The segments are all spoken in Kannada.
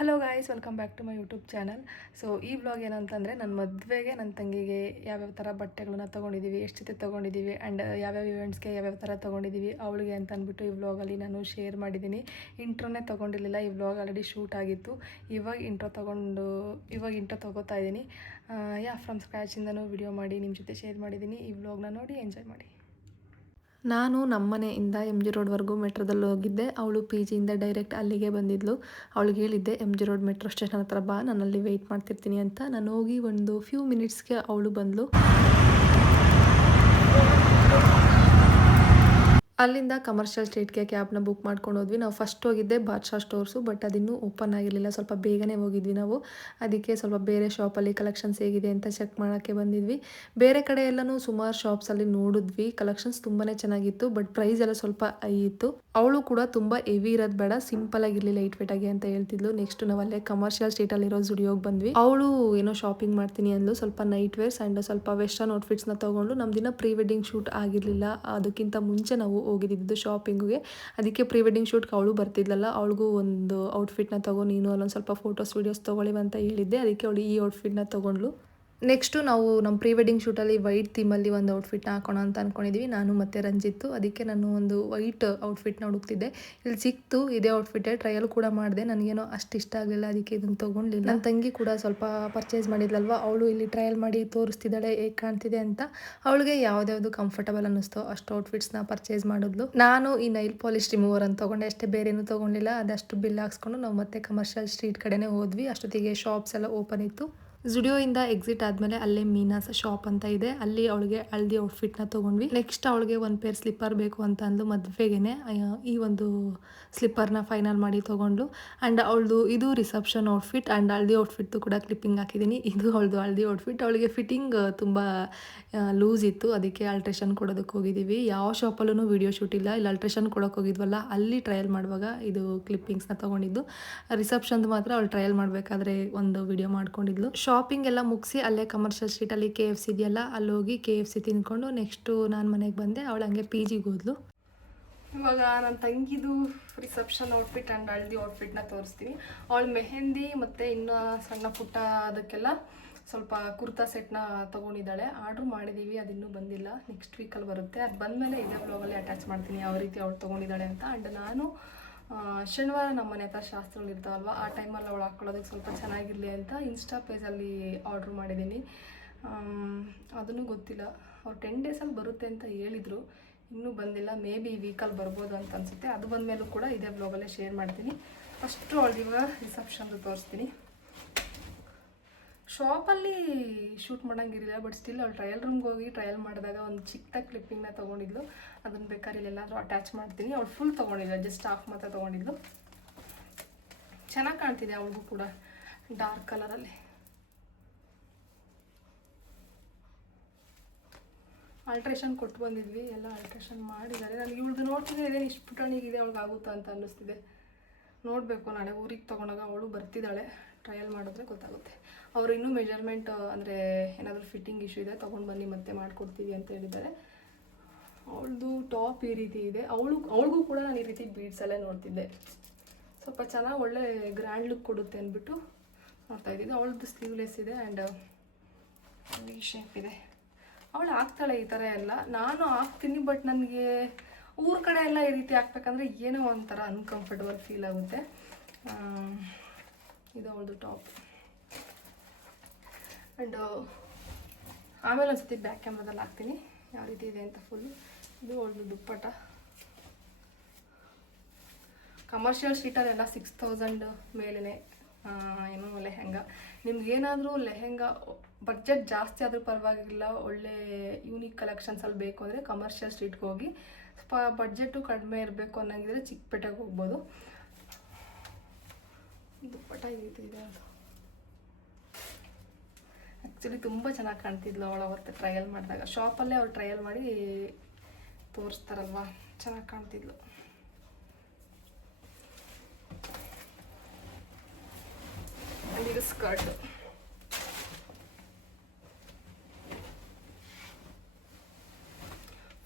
Hello guys welcome back to my YouTube channel so ಈ ಬ್ಲಾಗ್ ಏನಂತಂದರೆ ನನ್ನ ಮದುವೆಗೆ ನನ್ನ ತಂಗಿಗೆ ಯಾವ್ಯಾವ ಥರ ಬಟ್ಟೆಗಳನ್ನ ತೊಗೊಂಡಿದ್ದೀವಿ ಎಷ್ಟು ಜೊತೆ ತೊಗೊಂಡಿದ್ದೀವಿ ಆ್ಯಂಡ್ ಯಾವ್ಯಾವ ಇವೆಂಟ್ಸ್ಗೆ ಯಾವ್ಯಾವ ಥರ ತೊಗೊಂಡಿದ್ದೀವಿ ಅವಳಿಗೆ ಅಂತ ಅಂದ್ಬಿಟ್ಟು ಈ ವ್ಲಾಗಲ್ಲಿ ನಾನು ಶೇರ್ ಮಾಡಿದ್ದೀನಿ ಇಂಟ್ರೋನೇ ತೊಗೊಂಡಿರಲಿಲ್ಲ, ಈ ವ್ಲಾಗ್ ಆಲ್ರೆಡಿ ಶೂಟ್ ಆಗಿತ್ತು. ಇವಾಗ ಇಂಟ್ರೋ ತೊಗೊಂಡು, ಇವಾಗ ಇಂಟ್ರೋ ತೊಗೋತಾ ಇದ್ದೀನಿ ಯಾ ಫ್ರಮ್ ಸ್ಕ್ರ್ಯಾಚಿಂದನೂ ವಿಡಿಯೋ ಮಾಡಿ ನಿಮ್ಮ ಜೊತೆ ಶೇರ್ ಮಾಡಿದ್ದೀನಿ ಈ ವ್ಲಾಗ್ನ ನೋಡಿ ಎಂಜಾಯ್ ಮಾಡಿ. ನಾನು ನಮ್ಮನೆಯಿಂದ ಎಂ ಜಿ ರೋಡ್ವರೆಗೂ ಮೆಟ್ರೋದಲ್ಲಿ ಹೋಗಿದ್ದೆ. ಅವಳು ಪಿ ಜಿಯಿಂದ ಡೈರೆಕ್ಟ್ ಅಲ್ಲಿಗೆ ಬಂದಿದ್ಲು. ಅವಳಿಗೆ ಹೇಳಿದ್ದೆ M G road metro station ಹತ್ರ ಬಾ ನಾನು ಅಲ್ಲಿ ವೆಯ್ಟ್ ಮಾಡ್ತಿರ್ತೀನಿ ಅಂತ. ನಾನು ಹೋಗಿ ಒಂದು ಫ್ಯೂ ಮಿನಿಟ್ಸ್ಗೆ ಅವಳು ಬಂದಳು ಅಲ್ಲಿಂದ ಕಮರ್ಷಿಯಲ್ ಸ್ಟ್ರೀಟ್ಗೆ ಕ್ಯಾಬ್ನ ಬುಕ್ ಮಾಡ್ಕೊಂಡು ಹೋದ್ವಿ. ನಾವು ಫಸ್ಟ್ ಹೋಗಿದ್ದೆ ಬಾದ್ಶಾ ಸ್ಟೋರ್ಸು ಬಟ್ ಅದಿನ್ನೂ ಓಪನ್ ಆಗಿರಲಿಲ್ಲ. ಸ್ವಲ್ಪ ಬೇಗನೆ ಹೋಗಿದ್ವಿ ನಾವು. ಅದಕ್ಕೆ ಸ್ವಲ್ಪ ಬೇರೆ ಶಾಪಲ್ಲಿ ಕಲೆಕ್ಷನ್ಸ್ ಹೇಗಿದೆ ಅಂತ ಚೆಕ್ ಮಾಡೋಕ್ಕೆ ಬಂದಿದ್ವಿ. ಬೇರೆ ಕಡೆ ಎಲ್ಲನೂ ಸುಮಾರು ಶಾಪ್ಸಲ್ಲಿ ನೋಡಿದ್ವಿ. ಕಲೆಕ್ಷನ್ಸ್ ತುಂಬಾ ಚೆನ್ನಾಗಿತ್ತು ಬಟ್ ಪ್ರೈಸ್ ಎಲ್ಲ ಸ್ವಲ್ಪ ಐ ಇತ್ತು. ಅವಳು ಕೂಡ ತುಂಬ ಹೆವಿ ಇರೋದು ಬೇಡ ಸಿಂಪಲ್ ಆಗಿರಲಿ ಲೈಟ್ ವೇಟ್ ಆಗಿ ಅಂತ ಹೇಳ್ತಿದ್ಲು. ನೆಕ್ಸ್ಟ್ ನಾವು ಅಲ್ಲೇ ಕಮರ್ಷಿಯಲ್ ಸ್ಟೇಟಲ್ಲಿರೋ ಜುಡಿಯೋಗಿ ಬಂದ್ವಿ. ಅವಳು ಏನೋ ಶಾಪಿಂಗ್ ಮಾಡ್ತೀನಿ ಅಂದ್ಲು. ಸ್ವಲ್ಪ ನೈಟ್ ವೇರ್ಸ್ ಆ್ಯಂಡ್ ಸ್ವಲ್ಪ ವೆಸ್ಟರ್ನ್ ಔಟ್ಫಿಟ್ಸ್ನ ತೊಗೊಂಡು ನಮ್ದಿನ ಪ್ರೀ ವೆಡ್ಡಿಂಗ್ ಶೂಟ್ ಆಗಿರಲಿಲ್ಲ. ಅದಕ್ಕಿಂತ ಮುಂಚೆ ನಾವು ಹೋಗಿದ್ದು ಶಾಪಿಂಗಿಗೆ ಅದಕ್ಕೆ ಪ್ರೀ ವೆಡ್ಡಿಂಗ್ ಶೂಟ್ಗೆ ಅವಳು ಬರ್ತಿದ್ಲಲ್ಲ, ಅವಳಿಗೂ ಒಂದು ಔಟ್ಫಿಟ್ನ ತಗೋ ನೀನು ಅಲ್ಲೊಂದು ಸ್ವಲ್ಪ ಫೋಟೋಸ್ ವೀಡಿಯೋಸ್ ತೊಗೊಳಿವಂತ ಹೇಳಿದ್ದೆ. ಅದಕ್ಕೆ ಅವಳು ಈ ಔಟ್ಫಿಟ್ನ ತೊಗೊಂಡ್ಲು ನೆಕ್ಸ್ಟು ನಾವು ನಮ್ಮ ಪ್ರೀ ವೆಡ್ಡಿಂಗ್ ಶೂಟಲ್ಲಿ ವೈಟ್ ಥೀಮಲ್ಲಿ ಒಂದು ಔಟ್ಫಿಟ್ನ ಹಾಕೋಣ ಅಂತ ಅಂದ್ಕೊಂಡಿದ್ವಿ ನಾನು ಮತ್ತು ರಂಜಿತ್ತು. ಅದಕ್ಕೆ ನಾನು ಒಂದು ವೈಟ್ ಔಟ್ಫಿಟ್ನ ಹುಡುಕ್ತಿದ್ದೆ. ಇಲ್ಲಿ ಸಿಕ್ತು, ಇದೇ ಔಟ್ಫಿಟ್ಟೇ ಟ್ರಯಲ್ ಕೂಡ ಮಾಡಿದೆ. ನನಗೇನೋ ಅಷ್ಟು ಇಷ್ಟ ಆಗಲಿಲ್ಲ. ಅದಕ್ಕೆ ಇದನ್ನು ತೊಗೊಂಡಿಲ್ಲ. ನನ್ನ ತಂಗಿ ಕೂಡ ಸ್ವಲ್ಪ ಪರ್ಚೇಸ್ ಮಾಡಿದ್ಲಲ್ವ? ಅವಳು ಇಲ್ಲಿ ಟ್ರಯಲ್ ಮಾಡಿ ತೋರಿಸ್ತಿದ್ದಾಳೆ, ಹೇಗೆ ಕಾಣ್ತಿದೆ ಅಂತ. ಅವಳಿಗೆ ಯಾವುದ್ಯಾವುದು ಕಂಫರ್ಟಬಲ್ ಅನ್ನಿಸ್ತೋ ಅಷ್ಟು ಔಟ್ಫಿಟ್ಸ್ನ ಪರ್ಚೇಸ್ ಮಾಡಿದ್ಲು. ನಾನು ಈ ನೈಲ್ ಪಾಲಿಶ್ ರಿಮೂವರ್ ಅಂತ ತೊಗೊಂಡೆ. ಅಷ್ಟೇ ಬೇರೇನೂ ತೊಗೊಂಡಿಲ್ಲ. ಅದಷ್ಟು ಬಿಲ್ ಹಾಕ್ಸ್ಕೊಂಡು ನಾವು ಮತ್ತೆ ಕಮರ್ಷಿಯಲ್ ಸ್ಟ್ರೀಟ್ ಕಡೆನೇ ಹೋದ್ವಿ. ಅಷ್ಟೊತ್ತಿಗೆ ಶಾಪ್ಸ್ ಎಲ್ಲ ಓಪನ್ ಇತ್ತು. ಜುಡಿಯೋಯಿಂದ ಎಕ್ಸಿಟ್ ಆದಮೇಲೆ ಅಲ್ಲೇ ಮೀನಾಸ್ ಶಾಪ್ ಅಂತ ಇದೆ. ಅಲ್ಲಿ ಅವಳಿಗೆ ಹಳ್ದಿ ಔಟ್ಫಿಟ್ನ ತೊಗೊಂಡ್ವಿ. ನೆಕ್ಸ್ಟ್ ಅವಳಿಗೆ ಒಂದು ಪೇರ್ ಸ್ಲಿಪ್ಪರ್ ಬೇಕು ಅಂತ ಅಂದು ಮದುವೆಗೇನೆ. ಈ ಒಂದು ಸ್ಲಿಪ್ಪರ್ನ ಫೈನಲ್ ಮಾಡಿ ತೊಗೊಂಡು ಆ್ಯಂಡ್ ಅವಳದು ಇದು ರಿಸೆಪ್ಷನ್ ಔಟ್ಫಿಟ್ ಆ್ಯಂಡ್ ಹಳದಿ ಔಟ್ಫಿಟ್ದು ಕೂಡ ಕ್ಲಿಪ್ಪಿಂಗ್ ಹಾಕಿದ್ದೀನಿ. ಇದು ಅವಳದು ಹಳದಿ ಔಟ್ಫಿಟ್ ಅವಳಿಗೆ ಫಿಟ್ಟಿಂಗ್ ತುಂಬ ಲೂಸ್ ಇತ್ತು. ಅದಕ್ಕೆ ಅಲ್ಟ್ರೇಷನ್ ಕೊಡೋದಕ್ಕೆ ಹೋಗಿದ್ದೀವಿ. ಯಾವ ಶಾಪಲ್ಲೂ ವೀಡಿಯೋ ಶೂಟ್ ಇಲ್ಲ. ಇಲ್ಲಿ ಅಲ್ಟ್ರೇಷನ್ ಕೊಡೋಕೆ ಹೋಗಿದ್ವಲ್ಲ, ಅಲ್ಲಿ ಟ್ರಯಲ್ ಮಾಡುವಾಗ ಇದು ಕ್ಲಿಪ್ಪಿಂಗ್ಸ್ನ ತೊಗೊಂಡಿದ್ದು. ರಿಸೆಪ್ಷನ್ದು ಮಾತ್ರ ಅವಳು ಟ್ರಯಲ್ ಮಾಡಬೇಕಾದ್ರೆ ಒಂದು ವಿಡಿಯೋ ಮಾಡ್ಕೊಂಡಿದ್ಲು. ಶಾಪಿಂಗ್ ಎಲ್ಲ ಮುಗಿಸಿ ಅಲ್ಲೇ ಕಮರ್ಷಿಯಲ್ ಸ್ಟ್ರೀಟಲ್ಲಿ ಕೆ ಎಫ್ ಸಿ ಇದೆಯಲ್ಲ ಅಲ್ಲಿ ಹೋಗಿ ಕೆ ಎಫ್ ಸಿ ತಿನ್ಕೊಂಡು ನೆಕ್ಸ್ಟು ನಾನು ಮನೆಗೆ ಬಂದೆ, ಅವಳು ಹಂಗೆ ಪಿ ಜಿಗೆ ಹೋದ್ಲು. ಇವಾಗ ನನ್ನ ತಂಗಿದು ರಿಸೆಪ್ಷನ್ ಔಟ್ಫಿಟ್ ಆ್ಯಂಡ್ ಹಳದಿ ಔಟ್ಫಿಟ್ನ ತೋರಿಸ್ತೀನಿ. ಅವಳು ಮೆಹೆಂದಿ ಮತ್ತು ಇನ್ನು ಸಣ್ಣ ಪುಟ್ಟ ಅದಕ್ಕೆಲ್ಲ ಸ್ವಲ್ಪ ಕುರ್ತಾ ಸೆಟ್ನ ತೊಗೊಂಡಿದ್ದಾಳೆ. ಆರ್ಡ್ರ್ ಮಾಡಿದ್ದೀವಿ ಅದಿನ್ನೂ ಬಂದಿಲ್ಲ. ನೆಕ್ಸ್ಟ್ ವೀಕಲ್ಲಿ ಬರುತ್ತೆ. ಅದು ಬಂದಮೇಲೆ ಇದೇ ಬ್ಲಾಗಲ್ಲಿ ಅಟ್ಯಾಚ್ ಮಾಡ್ತೀನಿ ಯಾವ ರೀತಿ ಅವಳು ತೊಗೊಂಡಿದ್ದಾಳೆ ಅಂತ. ಆ್ಯಂಡ್ ನಾನು ಶನಿವಾರ ನಮ್ಮ ಮನೆ ಹತ್ರ ಶಾಸ್ತ್ರಗಳು ಇರ್ತಾವಲ್ವ, ಆ ಟೈಮಲ್ಲಿ ಅವಳು ಹಾಕ್ಕೊಳ್ಳೋದಕ್ಕೆ ಸ್ವಲ್ಪ ಚೆನ್ನಾಗಿರಲಿ ಅಂತ ಇನ್ಸ್ಟಾ ಪೇಜಲ್ಲಿ ಆರ್ಡ್ರ್ ಮಾಡಿದ್ದೀನಿ. ಅದನ್ನು ಗೊತ್ತಿಲ್ಲ. ಅವ್ರು ಟೆನ್ ಡೇಸಲ್ಲಿ ಬರುತ್ತೆ ಅಂತ ಹೇಳಿದರು. ಇನ್ನೂ ಬಂದಿಲ್ಲ. ಮೇ ಬಿ ಈ ವೀಕಲ್ಲಿ ಬರ್ಬೋದು ಅಂತ ಅನಿಸುತ್ತೆ. ಅದು ಬಂದಮೇಲೂ ಕೂಡ ಇದೇ ಬ್ಲಾಗಲ್ಲೇ ಶೇರ್ ಮಾಡ್ತೀನಿ. ಫಸ್ಟು ಅವಳಿವಾಗ ಇವಾಗ ರಿಸೆಪ್ಷನ್ದು ತೋರಿಸ್ತೀನಿ. ಶಾಪಲ್ಲಿ ಶೂಟ್ ಮಾಡೋಂಗಿರಲಿಲ್ಲ ಬಟ್ ಸ್ಟಿಲ್ ಅವ್ಳು ಟ್ರಯಲ್ ರೂಮ್ಗೆ ಹೋಗಿ ಟ್ರಯಲ್ ಮಾಡಿದಾಗ ಒಂದು ಚಿಕ್ಕದಾಗಿ ಕ್ಲಿಪ್ಪಿಂಗ್ನ ತೊಗೊಂಡಿದ್ಲು. ಅದನ್ನು ಬೇಕಾದ್ರೆ ಇಲ್ಲೆಲ್ಲಾದರೂ ಅಟ್ಯಾಚ್ ಮಾಡ್ತೀನಿ. ಅವಳು ಫುಲ್ ತೊಗೊಂಡಿಲ್ಲ ಜಸ್ಟ್ ಹಾಫ್ ಮಾತ್ರ ತೊಗೊಂಡಿದ್ಲು. ಚೆನ್ನಾಗಿ ಕಾಣ್ತಿದೆ ಅವಳಿಗೂ ಕೂಡ ಡಾರ್ಕ್ ಕಲರಲ್ಲಿ ಆಲ್ಟ್ರೇಷನ್ ಕೊಟ್ಟು ಬಂದಿದ್ವಿ, ಎಲ್ಲ ಆಲ್ಟ್ರೇಷನ್ ಮಾಡಿದ್ದಾರೆ. ನನಗೆ ಇವಳ್ದು ನೋಡ್ತೀನಿ ಇದೇನು ಇಷ್ಟು ಪುಟಾಣಿಗಿದೆ ಅವಳಿಗೆ ಆಗುತ್ತಾ ಅಂತ ಅನ್ನಿಸ್ತಿದೆ. ನೋಡಬೇಕು. ನಾಳೆ ಊರಿಗೆ ತೊಗೊಂಡಾಗ ಅವಳು ಬರ್ತಿದ್ದಾಳೆ. ಟ್ರಯಲ್ ಮಾಡಿದ್ರೆ ಗೊತ್ತಾಗುತ್ತೆ. ಅವರು ಇನ್ನೂ ಮೆಜರ್ಮೆಂಟ್ ಅಂದರೆ ಏನಾದರೂ ಫಿಟ್ಟಿಂಗ್ ಇಶ್ಯೂ ಇದೆ, ತೊಗೊಂಡು ಬನ್ನಿ, ಮತ್ತೆ ಮಾಡಿಕೊಡ್ತೀವಿ ಅಂತ ಹೇಳಿದ್ದಾರೆ. ಅವಳದು ಟಾಪ್ ಈ ರೀತಿ ಇದೆ. ಅವಳು, ಅವಳಿಗೂ ಕೂಡ ನಾನು ಈ ರೀತಿ ಬೀಡ್ಸಲ್ಲೇ ನೋಡ್ತಿದ್ದೆ. ಸ್ವಲ್ಪ ಚೆನ್ನಾಗಿ ಒಳ್ಳೆ ಗ್ರ್ಯಾಂಡ್ ಲುಕ್ ಕೊಡುತ್ತೆ ಅಂದ್ಬಿಟ್ಟು ನೋಡ್ತಾ ಇದ್ದೀನಿ ಅವಳದು ಸ್ಲೀವ್ಲೆಸ್ ಇದೆ ಆ್ಯಂಡ್ ಶೇಪ್ ಇದೆ. ಅವಳು ಹಾಕ್ತಾಳೆ ಈ ಥರ ಎಲ್ಲ. ನಾನು ಹಾಕ್ತೀನಿ ಬಟ್ ನನಗೆ ಊರ ಕಡೆ ಎಲ್ಲ ಈ ರೀತಿ ಹಾಕ್ಬೇಕಂದ್ರೆ ಏನೋ ಒಂಥರ ಅನ್ಕಂಫರ್ಟಬಲ್ ಫೀಲ್ ಆಗುತ್ತೆ. ಇದು ಅವಳದು ಟಾಪ್ ಆ್ಯಂಡ್ ಆಮೇಲೆ ಒಂದ್ಸತಿ ಬ್ಯಾಕ್ ಕ್ಯಾಮ್ರಾದಲ್ಲಿ ಹಾಕ್ತೀನಿ. ಯಾವ ರೀತಿ ಇದೆ ಅಂತ ಫುಲ್ಲು ಇದು ಅವಳದು ದುಪ್ಪಟ ಕಮರ್ಷಿಯಲ್ ಸ್ಟ್ರೀಟಲ್ಲೆಲ್ಲ ಸಿಕ್ಸ್ ತೌಸಂಡ್ ಮೇಲೇ ಏನೋ ಲೆಹೆಂಗಾ. ನಿಮ್ಗೇನಾದರೂ ಲೆಹೆಂಗಾ ಬಜೆಟ್ ಜಾಸ್ತಿ ಆದರೂ ಪರವಾಗಿಲ್ಲ, ಒಳ್ಳೆ ಯೂನಿಕ್ ಕಲೆಕ್ಷನ್ಸಲ್ಲಿ ಬೇಕು ಅಂದರೆ ಕಮರ್ಷಿಯಲ್ ಸ್ಟ್ರೀಟ್ಗೆ ಹೋಗಿ ಸ್ವಲ್ಪ ಬಡ್ಜೆಟು ಕಡಿಮೆ ಇರಬೇಕು ಅನ್ನೋಂಗಿದ್ರೆ ಚಿಕ್ಕಪೇಟೆಗೆ ಹೋಗ್ಬೋದು. ದುಪ್ಪಟ ಇದೆ ಅದು. ಆ್ಯಕ್ಚುಲಿ ತುಂಬ ಚೆನ್ನಾಗಿ ಕಾಣ್ತಿದ್ಲು ಅವಳು ಅವತ್ತು ಟ್ರಯಲ್ ಮಾಡಿದಾಗ. ಶಾಪಲ್ಲೇ ಅವಳು ಟ್ರಯಲ್ ಮಾಡಿ ತೋರಿಸ್ತಾರಲ್ವಾ? ಚೆನ್ನಾಗಿ ಕಾಣ್ತಿದ್ಲು. ಅಲ್ಲಿಗೆ ಸ್ಕರ್ಟ್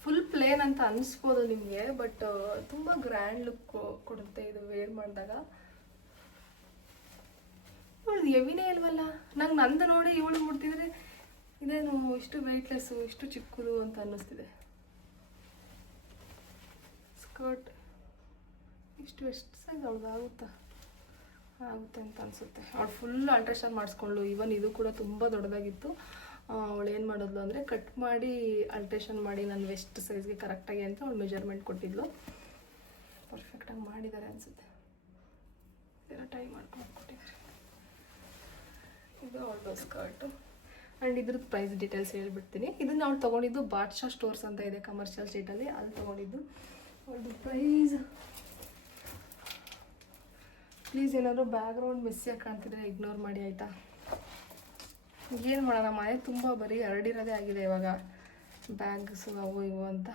ಫುಲ್ ಪ್ಲೇನ್ ಅಂತ ಅನಿಸ್ಬೋದು ನಿಮಗೆ ಬಟ್ ತುಂಬ ಗ್ರ್ಯಾಂಡ್ ಲುಕ್ ಕೊಡುತ್ತೆ ಇದು ವೇರ್ ಮಾಡಿದಾಗ. ಇವಳು ಎವಿನೇ ಇಲ್ವಲ್ಲ? ನಂಗೆ ನಂದು ನೋಡಿ ಇವಳು ಮುಡ್ತಿದ್ರೆ ಇದೇನು ಇಷ್ಟು ವೆಯ್ಟ್ಲೆಸ್ಸು ಇಷ್ಟು ಚಿಕ್ಕದು ಅಂತ ಅನ್ನಿಸ್ತಿದೆ. ಸ್ಕರ್ಟ್ ಇಷ್ಟು, ಎಷ್ಟು ಸೈಜ್ ಆಗುತ್ತಾ? ಆಗುತ್ತೆ ಅಂತ ಅನಿಸುತ್ತೆ. ಅವಳು ಫುಲ್ ಅಲ್ಟ್ರೇಷನ್ ಮಾಡಿಸ್ಕೊಂಡ್ಳು. ಇವನ್ ಇದು ಕೂಡ ತುಂಬ ದೊಡ್ಡದಾಗಿತ್ತು. ಅವಳು ಏನು ಮಾಡಿದ್ಲು ಅಂದರೆ ಕಟ್ ಮಾಡಿ ಅಲ್ಟ್ರೇಷನ್ ಮಾಡಿ ನನ್ನ ವೆಸ್ಟ್ ಸೈಜ್ಗೆ ಕರೆಕ್ಟಾಗಿ ಅಂತ ಅವಳು ಮೆಜರ್ಮೆಂಟ್ ಕೊಟ್ಟಿದ್ಲು. ಪರ್ಫೆಕ್ಟಾಗಿ ಮಾಡಿದ್ದಾರೆ ಅನಿಸುತ್ತೆ. ಏನೋ ಟೈ ಮಾಡ್ಕೊಂಡು ಕೊಟ್ಟಿದ್ದಾರೆ ಇದು ಅವಳದು ಸ್ಕರ್ಟು ಆ್ಯಂಡ್ ಇದ್ರದ್ದು ಪ್ರೈಸ್ ಡೀಟೇಲ್ಸ್ ಹೇಳಿಬಿಡ್ತೀನಿ. ಇದನ್ನು ಅವಳು ತೊಗೊಂಡಿದ್ದು ಬಾದ್ಶಾ ಸ್ಟೋರ್ಸ್ ಅಂತ ಇದೆ ಕಮರ್ಷಿಯಲ್ ಸ್ಟ್ರೀಟಲ್ಲಿ ಅಲ್ಲಿ. ತೊಗೊಂಡಿದ್ದು ಅವಳದು ಪ್ರೈಸ್ ಪ್ಲೀಸ್ ಏನಾದರೂ ಬ್ಯಾಕ್ಗ್ರೌಂಡ್ ಮಿಸ್ಸಿಯಾಗಿ ಕಾಣ್ತಿದ್ರೆ ಇಗ್ನೋರ್ ಮಾಡಿ, ಆಯಿತಾ? ಏನು ಮಾಡೋಣ ಮನೆ ತುಂಬ ಬರೀ ಹರಡಿರೋದೇ ಆಗಿದೆ ಇವಾಗ. ಬ್ಯಾಗ್ಸು ಅವು ಇವು ಅಂತ.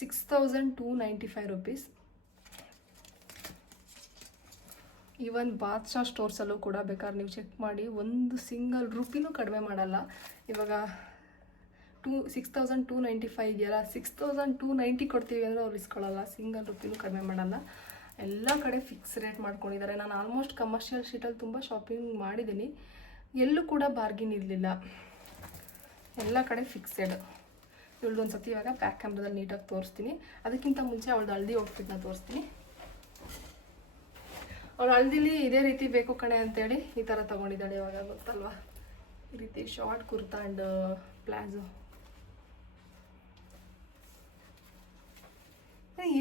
Six thousand two ninety five rupees even Badshah ಸ್ಟೋರ್ಸಲ್ಲೂ ಕೂಡ ಬೇಕಾದ್ರೆ ನೀವು ಚೆಕ್ ಮಾಡಿ. ಒಂದು ಸಿಂಗಲ್ ರುಪಿನೂ ಕಡಿಮೆ ಮಾಡಲ್ಲ. ಇವಾಗ two six thousand two ninety five ಇದೆಯಲ್ಲ ಸಿಕ್ಸ್ ತೌಸಂಡ್ ಟೂ ನೈಂಟಿ ಕೊಡ್ತೀವಿ ಅಂದರೆ ಅವ್ರು ಇಸ್ಕೊಳ್ಳಲ್ಲ. ಸಿಂಗಲ್ ರುಪಿನೂ ಕಡಿಮೆ ಮಾಡಲ್ಲ. ಎಲ್ಲ ಕಡೆ ಫಿಕ್ಸ್ ರೇಟ್ ಮಾಡ್ಕೊಂಡಿದ್ದಾರೆ. ನಾನು ಆಲ್ಮೋಸ್ಟ್ ಕಮರ್ಷಿಯಲ್ ಶೀಟಲ್ಲಿ ತುಂಬ ಶಾಪಿಂಗ್ ಮಾಡಿದ್ದೀನಿ. ಎಲ್ಲೂ ಕೂಡ ಬಾರ್ಗಿನ್ ಇರಲಿಲ್ಲ. ಎಲ್ಲ ಕಡೆ ಫಿಕ್ಸೆಡ್ ಇವಳ್ದೊಂದು ಸತಿ ಇವಾಗ ಬ್ಯಾಕ್ ಕ್ಯಾಮ್ರದಲ್ಲಿ ನೀಟಾಗಿ ತೋರಿಸ್ತೀನಿ. ಅದಕ್ಕಿಂತ ಮುಂಚೆ ಅವಳ್ದು ಹಳದಿ ಔಟ್ಫಿಟ್ನ ತೋರಿಸ್ತೀನಿ. ಅವಳು ಹಳದಿಲಿ ಇದೇ ರೀತಿ ಬೇಕು ಕಣೆ ಅಂತೇಳಿ ಈ ಥರ ತೊಗೊಂಡಿದ್ದಾಳೆ ಇವಾಗ ಗೊತ್ತಲ್ವಾ? ಈ ರೀತಿ ಶಾರ್ಟ್ ಕುರ್ತಾ ಆ್ಯಂಡ್ ಪ್ಲಾಜೋ.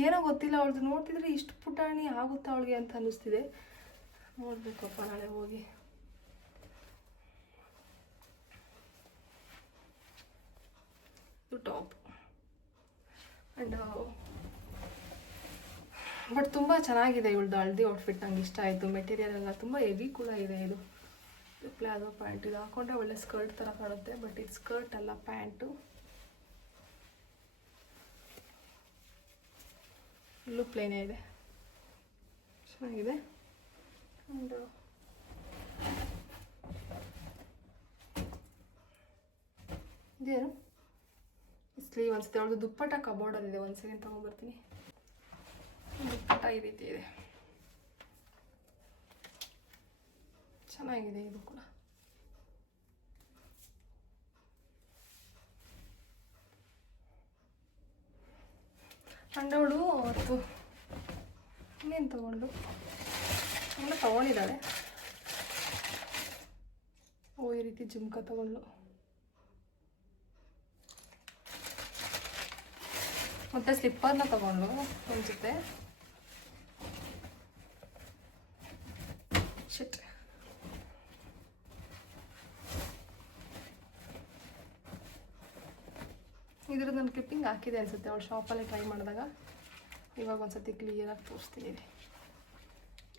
ಏನೋ ಗೊತ್ತಿಲ್ಲ ಅವಳದು. ನೋಡ್ತಿದ್ರೆ ಇಷ್ಟು ಪುಟಾಣಿ ಆಗುತ್ತಾ ಅವಳಿಗೆ ಅಂತ ಅನ್ನಿಸ್ತಿದೆ. ನೋಡಬೇಕಪ್ಪ ನಾಳೆ ಹೋಗಿ ಇದು ಟಾಪ್ ಆ್ಯಂಡ್ ಬಟ್ ತುಂಬ ಚೆನ್ನಾಗಿದೆ ಇವಳ್ದು ಹಳದಿ ಔಟ್ಫಿಟ್ ನಂಗೆ ಇಷ್ಟ ಆಯಿತು. ಮೆಟೀರಿಯಲ್ ಎಲ್ಲ ತುಂಬ ಹೆವಿ ಕೂಡ ಇದೆ ಇದು. ಪ್ಲಾಜೋ ಪ್ಯಾಂಟ್ ಇದು ಹಾಕೊಂಡ್ರೆ ಒಳ್ಳೆ ಸ್ಕರ್ಟ್ ಥರ ಕಾಣುತ್ತೆ ಬಟ್ ಇದು ಸ್ಕರ್ಟ್ ಅಲ್ಲ ಪ್ಯಾಂಟು ಇಲ್ಲೂ ಪ್ಲೇನೇ ಇದೆ ಚೆನ್ನಾಗಿದೆ. ಆ್ಯಂಡ್ ಇದೇನು ಸ್ಲೀವ್ ಅನ್ಸುತ್ತೆ ಅವಳದು ದುಪ್ಪಟ್ಟ ಕಬೋರ್ಡಲ್ಲಿದೆ ಒಂದು ಸೆಕೆಂಡ್ ತೊಗೊಂಡ್ಬರ್ತೀನಿ ದುಪ್ಪಟ್ಟ ಈ ರೀತಿ ಇದೆ. ಚೆನ್ನಾಗಿದೆ ಇದು ಕೂಡ. ಅಂಡವಳು ಅವತ್ತು ಇನ್ನೇನು ತೊಗೊಂಡು ಎಲ್ಲ ತೊಗೊಂಡಿದ್ದಾಳೆ. ಓ, ಈ ರೀತಿ ಜುಮ್ಕ ತಗೊಂಡು ಮತ್ತೆ ಸ್ಲಿಪ್ಪರ್ನ ತಗೊಂಡು ಕುಂಚುತ್ತೆ ಶಿಟ್ ಇದ್ರದ್ದು ನಾನು ಕ್ಲಿಪ್ಪಿಂಗ್ ಹಾಕಿದೆ ಅನ್ಸುತ್ತೆ, ಅವಳು ಶಾಪಲ್ಲಿ ಟ್ರೈ ಮಾಡಿದಾಗ. ಇವಾಗ ಒಂದ್ಸತಿ ಕ್ಲಿಯರಾಗಿ ತೋರಿಸ್ತೀನಿ ಇದೆ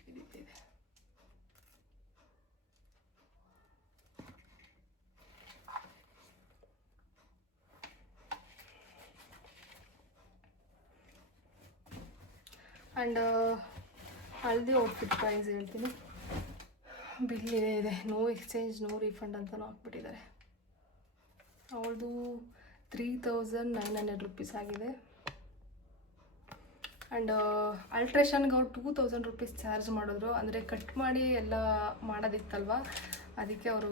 ಈ ರೀತಿ ಇದೆ ಆ್ಯಂಡ್ ಹಳದಿ ಔಟ್ಫಿಟ್ ಪ್ರೈಸ್ ಹೇಳ್ತೀನಿ. ಬಿಲ್ ಇದೆ. ಇದೆ ನೋ ಎಕ್ಸ್ಚೇಂಜ್ ನೋ ರೀಫಂಡ್ ಅಂತಲೂ ಹಾಕ್ಬಿಟ್ಟಿದ್ದಾರೆ. ಅವಳದು three thousand nine hundred rupees ಆಗಿದೆ. ಆ್ಯಂಡ್ ಅಲ್ಟ್ರೇಷನ್ಗೆ ಅವ್ರು ಟೂ ತೌಸಂಡ್ ರುಪೀಸ್ ಚಾರ್ಜ್ ಮಾಡಿದ್ರು. ಅಂದರೆ ಕಟ್ ಮಾಡಿ ಎಲ್ಲ ಮಾಡೋದಿತ್ತಲ್ವ? ಅದಕ್ಕೆ ಅವರು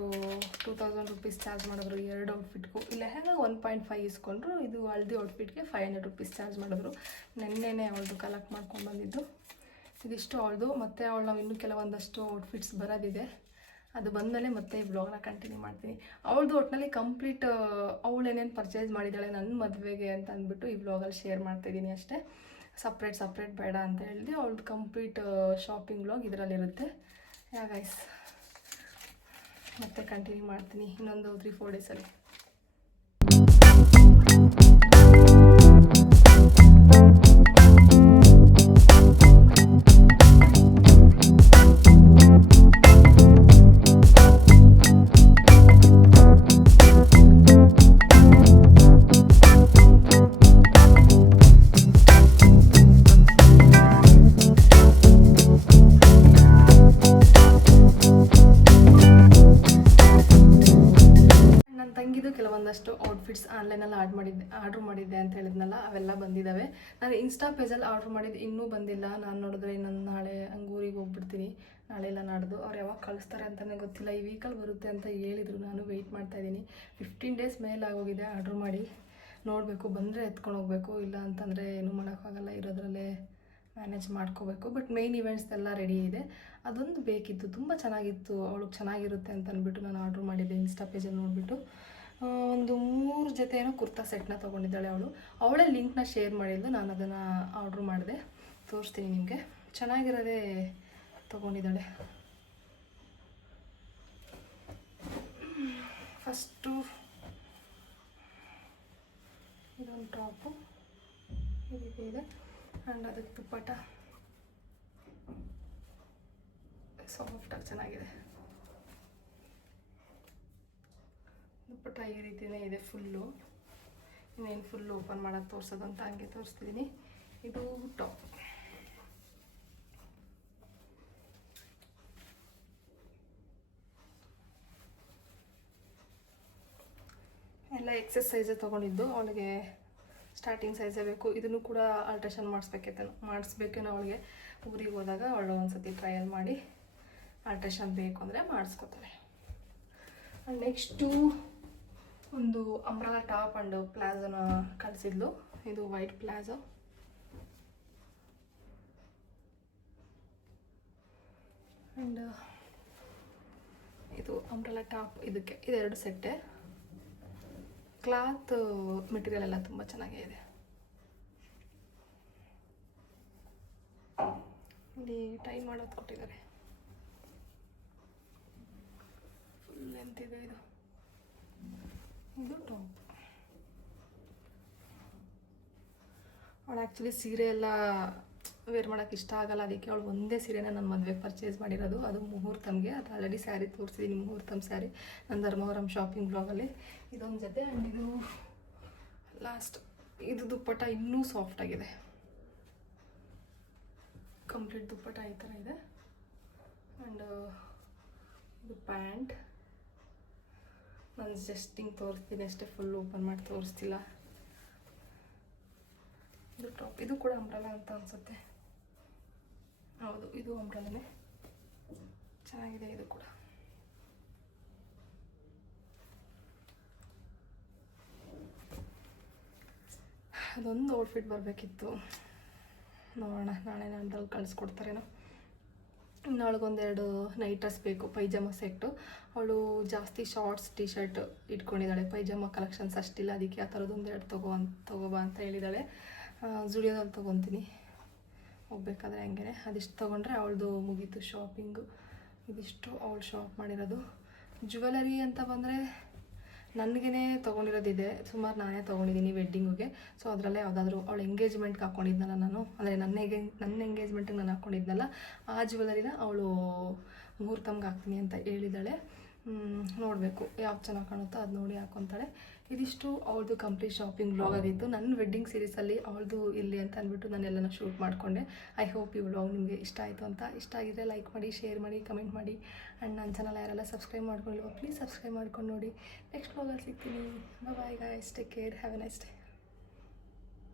ಟೂ ತೌಸಂಡ್ ರುಪೀಸ್ ಚಾರ್ಜ್ ಮಾಡಿದ್ರು ಎರಡು ಔಟ್ಫಿಟ್ಗೂ ಇಲ್ಲ, ಹೇಗೆ ಒನ್ ಪಾಯಿಂಟ್ ಫೈವ್ ಇಸ್ಕೊಂಡ್ರು. ಇದು ಹಳದಿ ಔಟ್ಫಿಟ್ಗೆ ಫೈವ್ ಹಂಡ್ರೆಡ್ ರುಪೀಸ್ ಚಾರ್ಜ್ ಮಾಡಿದ್ರು. ನೆನ್ನೆನೇ ಅವಳದು ಕಲೆಕ್ಟ್ ಮಾಡ್ಕೊಂಡು ಬಂದಿದ್ದು. ಇದಿಷ್ಟು ಅವಳದು. ಮತ್ತು ಅವಳು ನಾವು ಇನ್ನೂ ಕೆಲವೊಂದಷ್ಟು ಔಟ್ಫಿಟ್ಸ್ ಬರೋದಿದೆ. ಅದು ಬಂದಮೇಲೆ ಮತ್ತೆ ಈ ಬ್ಲಾಗ್ನ ಕಂಟಿನ್ಯೂ ಮಾಡ್ತೀನಿ. ಅವಳದು ಒಟ್ಟಿನಲ್ಲಿ ಕಂಪ್ಲೀಟ್ ಅವಳು ಏನೇನು ಪರ್ಚೇಸ್ ಮಾಡಿದ್ದಾಳೆ ನನ್ನ ಮದುವೆಗೆ ಅಂತ ಅಂದ್ಬಿಟ್ಟು ಈ ಬ್ಲಾಗಲ್ಲಿ ಶೇರ್ ಮಾಡ್ತಾಯಿದ್ದೀನಿ ಅಷ್ಟೇ. ಸಪ್ರೇಟ್ ಸಪ್ರೇಟ್ ಬೇಡ ಅಂತ ಹೇಳಿದೆ ಅವ್ಳದ್ದು ಕಂಪ್ಲೀಟ್ ಶಾಪಿಂಗ್ ಬ್ಲಾಗ್ ಇದರಲ್ಲಿರುತ್ತೆ. ಯಾಗೈಸ್ ಮತ್ತೆ ಕಂಟಿನ್ಯೂ ಮಾಡ್ತೀನಿ ಇನ್ನೊಂದು ತ್ರೀ ಫೋರ್ ಡೇಸಲ್ಲಿ ತಂಗಿದು ಕೆಲವೊಂದಷ್ಟು ಔಟ್ಫಿಟ್ಸ್ ಆನ್ಲೈನಲ್ಲಿ ಆರ್ಡ್ ಮಾಡಿದ್ದೆ ಆರ್ಡ್ರ್ ಮಾಡಿದ್ದೆ ಅಂತ ಹೇಳಿದ್ನಲ್ಲ, ಅವೆಲ್ಲ ಬಂದಿದ್ದಾವೆ ನಾನು ಇನ್ಸ್ಟಾ ಪೇಜಲ್ಲಿ ಆರ್ಡ್ರ್ ಮಾಡಿದ್ದು ಇನ್ನೂ ಬಂದಿಲ್ಲ. ನಾನು ನೋಡಿದ್ರೆ ನಾನು ನಾಳೆ ಅಂಗೂರಿಗೆ ಹೋಗ್ಬಿಡ್ತೀನಿ. ನಾಳೆ ಎಲ್ಲ ನಾಡ್ದು. ಅವ್ರು ಯಾವಾಗ ಕಳಿಸ್ತಾರೆ ಅಂತಲೇ ಗೊತ್ತಿಲ್ಲ. ಈ ವೀಕಲ್ಲಿ ಬರುತ್ತೆ ಅಂತ ಹೇಳಿದರು. ನಾನು ವೆಯ್ಟ್ ಮಾಡ್ತಾಯಿದ್ದೀನಿ ಫಿಫ್ಟೀನ್ ಡೇಸ್ ಮೇಲೆ ಆಗೋಗಿದೆ ಆರ್ಡ್ರ್ ಮಾಡಿ. ನೋಡಬೇಕು, ಬಂದರೆ ಎತ್ಕೊಂಡು ಹೋಗಬೇಕು. ಇಲ್ಲ ಅಂತಂದರೆ ಏನೂ ಮಾಡೋಕ್ಕಾಗಲ್ಲ. ಇರೋದ್ರಲ್ಲೇ ಮ್ಯಾನೇಜ್ ಮಾಡ್ಕೋಬೇಕು. ಬಟ್ ಮೇಯ್ನ್ ಇವೆಂಟ್ಸ್ ಎಲ್ಲ ರೆಡಿ ಇದೆ. ಅದೊಂದು ಬೇಕಿತ್ತು. ತುಂಬ ಚೆನ್ನಾಗಿತ್ತು. ಅವಳಿಗೆ ಚೆನ್ನಾಗಿರುತ್ತೆ ಅಂತ ಅಂದ್ಬಿಟ್ಟು ನಾನು ಆರ್ಡ್ರ್ ಮಾಡಿದ್ದೆ ಇನ್ಸ್ಟಾ ಪೇಜಲ್ಲಿ ನೋಡಿಬಿಟ್ಟು. ಒಂದು ಮೂರು ಜೊತೆ ಏನೋ ಕುರ್ತಾ ಸೆಟ್ನ ತೊಗೊಂಡಿದ್ದಾಳೆ ಅವಳು. ಅವಳೇ ಲಿಂಕ್ನ ಶೇರ್ ಮಾಡಿದ್ಲು ನಾನು ಅದನ್ನು ಆರ್ಡ್ರ್ ಮಾಡಿದೆ. ತೋರಿಸ್ತೀನಿ ನಿಮಗೆ. ಚೆನ್ನಾಗಿರೋದೇ ತೊಗೊಂಡಿದ್ದಾಳೆ. ಫಸ್ಟು ಇದೊಂದು ಟಾಪು. ಈ ರೀತಿ ಇದೆ. ಆ್ಯಂಡ್ ಅದಕ್ಕೆ ದುಪ್ಪಟ ಸಾಫ್ಟಾಗಿ ಚೆನ್ನಾಗಿದೆ. ದುಪ್ಪಟ ಈ ರೀತಿಯೇ ಇದೆ ಫುಲ್ಲು ಇನ್ನೇನು ಫುಲ್ಲು ಓಪನ್ ಮಾಡೋದು ತೋರಿಸೋದು ಅಂತ ಹಂಗೆ ತೋರಿಸ್ತಿದ್ದೀನಿ ಇದು ಟಾಪ್ ಎಲ್ಲ ಎಕ್ಸಸ್ ಸೈಜೇ ತೊಗೊಂಡಿದ್ದು. ಅವಳಿಗೆ ಸ್ಟಾರ್ಟಿಂಗ್ ಸೈಜೇ ಬೇಕು. ಇದನ್ನು ಕೂಡ ಆಲ್ಟ್ರೇಷನ್ ಮಾಡಿಸ್ಬೇಕೈತೇನೋ ಮಾಡಿಸ್ಬೇಕೇನೋ ಅವಳಿಗೆ. ಊರಿಗೆ ಹೋದಾಗ ಅವಳು ಒಂದ್ಸತಿ ಟ್ರಯಲ್ ಮಾಡಿ ಆಲ್ಟ್ರೇಷನ್ ಬೇಕು ಅಂದರೆ ಮಾಡಿಸ್ಕೊತಾಳೆ. ನೆಕ್ಸ್ಟು ಒಂದು ಅಂಬ್ರಲ ಟಾಪ್ ಅಂಡ್ ಪ್ಲಾಜೋನ ಕಳಿಸಿದ್ಲು. ಇದು ವೈಟ್ ಪ್ಲಾಜೋ ಆ್ಯಂಡ್ ಇದು ಅಂಬ್ರಲ ಟಾಪ್ ಇದಕ್ಕೆ. ಇದೆರಡು ಸೆಟ್ಟೆ ಕ್ಲಾತ್ ಮೆಟೀರಿಯಲ್ ಎಲ್ಲ ತುಂಬ ಚೆನ್ನಾಗೇ ಇದೆ. ಇಲ್ಲಿ ಟೈ ಮಾಡೋದು ಕೊಟ್ಟಿದ್ದಾರೆ. ಫುಲ್ ಲೆಂತ್ ಇದೆ. ಇದು ಅವಳು ಆ್ಯಕ್ಚುಲಿ ಸೀರೆ ಎಲ್ಲ ವೇರ್ ಮಾಡೋಕ್ಕೆ ಇಷ್ಟ ಆಗಲ್ಲ, ಅದಕ್ಕೆ ಅವಳು ಒಂದೇ ಸೀರೆನ ನಾನು ಮದುವೆಗೆ ಪರ್ಚೇಸ್ ಮಾಡಿರೋದು. ಅದು ಮುಹೂರ್ತಮ್ಗೆ. ಅದು ಆಲ್ರೆಡಿ ಸ್ಯಾರಿ ತೋರಿಸಿದ್ದೀನಿ ಮುಹೂರ್ತಮ್ ಸ್ಯಾರಿ ನನ್ನ ಧರ್ಮವರಂ ಶಾಪಿಂಗ್ ಬ್ಲಾಗಲ್ಲಿ ಇದೊಂದು ಜೊತೆ ಆ್ಯಂಡ್ ಇದು ಲಾಸ್ಟ್ ಇದು ದುಪ್ಪಟ ಇನ್ನೂ ಸಾಫ್ಟ್ ಆಗಿದೆ. ಕಂಪ್ಲೀಟ್ ದುಪ್ಪಟ ಈ ಥರ ಇದೆ. ಆ್ಯಂಡ್ ಇದು ಪ್ಯಾಂಟ್ ನಾನು ಜಸ್ಟ್ ಹಿಂಗೆ ತೋರಿಸ್ತೀನಿ ಅಷ್ಟೇ ಫುಲ್ ಓಪನ್ ಮಾಡಿ ತೋರಿಸ್ತಿಲ್ಲ. ಇದು ಟಾಪ್ ಇದು ಕೂಡ ಅಂಬ್ರಲ್ಲ ಅಂತ ಅನಿಸುತ್ತೆ. ಹೌದು, ಇದು ಅಂಬ್ರಲ್ಲನೇ ಚೆನ್ನಾಗಿದೆ ಇದು ಕೂಡ. ಅದೊಂದು ಔಟ್ಫಿಟ್ ಬರಬೇಕಿತ್ತು. ನೋಡೋಣ, ನಾಳೆ ನಾನು ಕಳಿಸ್ಕೊಡ್ತಾರೇನೋ. ಇನ್ನು ಅವಳಿಗೊಂದೆರಡು ನೈಟ್ ಡ್ರೆಸ್ ಬೇಕು, ಪೈಜಾಮ ಸೆಟ್ಟು. ಅವಳು ಜಾಸ್ತಿ ಶಾರ್ಟ್ಸ್ ಟಿ ಶರ್ಟ್ ಇಟ್ಕೊಂಡಿದ್ದಾಳೆ. ಪೈಜಾಮ ಕಲೆಕ್ಷನ್ಸ್ ಅಷ್ಟಿಲ್ಲ, ಅದಕ್ಕೆ ಆ ಥರದ್ದೊಂದು ಎರಡು ತಗೋ ಅಂತ ತಗೋಬಾ ಅಂತ ಹೇಳಿದ್ದಾಳೆ. ಜುಡಿಯೋದಲ್ಲಿ ತೊಗೊತೀನಿ. ಹೋಗ್ಬೇಕಾದ್ರೆ ಹಂಗೆ ಅದಿಷ್ಟು ತೊಗೊಂಡ್ರೆ ಅವಳದು ಮುಗೀತು ಶಾಪಿಂಗು ಇದಿಷ್ಟು ಅವಳು ಶಾಪ್ ಮಾಡಿರೋದು. ಜುವೆಲರಿ ಅಂತ ಬಂದರೆ ನನಗೇ ತೊಗೊಂಡಿರೋದಿದೆ, ಸುಮಾರು ನಾನೇ ತೊಗೊಂಡಿದ್ದೀನಿ ವೆಡ್ಡಿಂಗಿಗೆ ಸೊ ಅದರಲ್ಲೇ ಯಾವುದಾದ್ರೂ ಅವಳು ಎಂಗೇಜ್ಮೆಂಟ್ಗೆ ಹಾಕ್ಕೊಂಡಿದ್ನಲ್ಲ ನಾನು. ಅಂದರೆ ನನ್ನ ಎಗೆ ನನ್ನ ಎಂಗೇಜ್ಮೆಂಟಿಗೆ ನಾನು ಹಾಕ್ಕೊಂಡಿದ್ನಲ್ಲ ಆ ಜ್ಯುವೆಲರಿನ ಅವಳು ಮುಹೂರ್ತಮ್ಗೆ ಹಾಕ್ತೀನಿ ಅಂತ ಹೇಳಿದ್ದಾಳೆ. ನೋಡಬೇಕು ಯಾವ್ದು ಚೆನ್ನಾಗಿ ಕಾಣುತ್ತೋ ಅದು ನೋಡಿ ಹಾಕೊತಾಳೆ. ಇದಿಷ್ಟು ಅವಳದು ಕಂಪ್ಲೀಟ್ ಶಾಪಿಂಗ್ ಬ್ಲಾಗ್ ಆಗಿತ್ತು. ನನ್ನ ವೆಡ್ಡಿಂಗ್ ಸೀರೀಸಲ್ಲಿ ಅವಳದು ಇಲ್ಲಿ ಅಂತ ಅಂದ್ಬಿಟ್ಟು ನಾನು ಎಲ್ಲನ ಶೂಟ್ ಮಾಡಿಕೊಂಡೆ. ಐ ಹೋಪ್ ಈ ವ್ಲಾಗ್ ನಿಮಗೆ ಇಷ್ಟ ಆಯಿತು ಅಂತ. ಇಷ್ಟ ಆಗಿದ್ರೆ ಲೈಕ್ ಮಾಡಿ ಶೇರ್ ಮಾಡಿ ಕಮೆಂಟ್ ಮಾಡಿ. ಆ್ಯಂಡ್ ನನ್ನ ಚಾನಲ್ ಯಾರೆಲ್ಲ ಸಬ್ಸ್ಕ್ರೈಬ್ ಮಾಡ್ಕೊಳ್ಳಿ ಪ್ಲೀಸ್ ಸಬ್ಸ್ಕ್ರೈಬ್ ಮಾಡ್ಕೊಂಡು ನೋಡಿ. ನೆಕ್ಸ್ಟ್ ವ್ಲಾಗಲ್ಲಿ ಸಿಗ್ತೀನಿ. Bye guys take care have a nice day